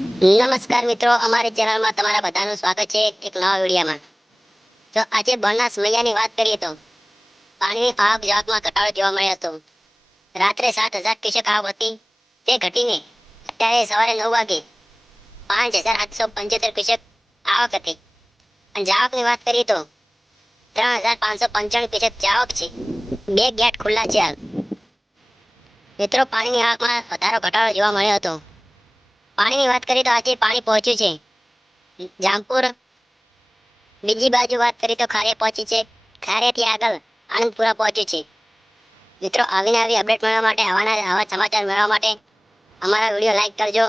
નમસ્કાર મિત્રો, અમારી ચેનલમાં તમારા બધાનું સ્વાગત છે એક નવા વિડીયોમાં. તો આજે બનાસ મૈયાની વાત કરીએ તો પાણીની આવક જાવકમાં ઘટાડો જોવા મળ્યો હતો. રાત્રે 7,000 ક્યુસેક આવક હતી, તે ઘટીને અત્યારે સવારે 9 વાગે 5,875 ક્યુસેક આવક હતી. અને જાવકની વાત કરીએ તો 3,595 ક્યુસેક જાવક છે. બે ગેટ ખુલ્લા છે હાલ. મિત્રો, પાણીની આવકમાં વધારો ઘટાડો જોવા મળ્યો હતો. પાણીની વાત કરીએ તો આજે પાણી પહોંચ્યું છે જામપુર. બીજી બાજુ વાત કરીએ તો ખારે પહોંચી છે. ખારેથી આગળ આનંદપુરા પહોંચ્યું છે. મિત્રો, આવીને આવી અપડેટ મેળવવા માટે, આવા સમાચાર મેળવવા માટે અમારા વિડીયો લાઈક કરજો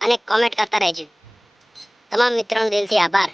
અને કોમેન્ટ કરતા રહેજો. તમામ મિત્રોનો દિલથી આભાર.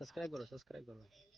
સબસ્ક્રાઇબ કરો, સબસ્ક્રાઇબ કરો.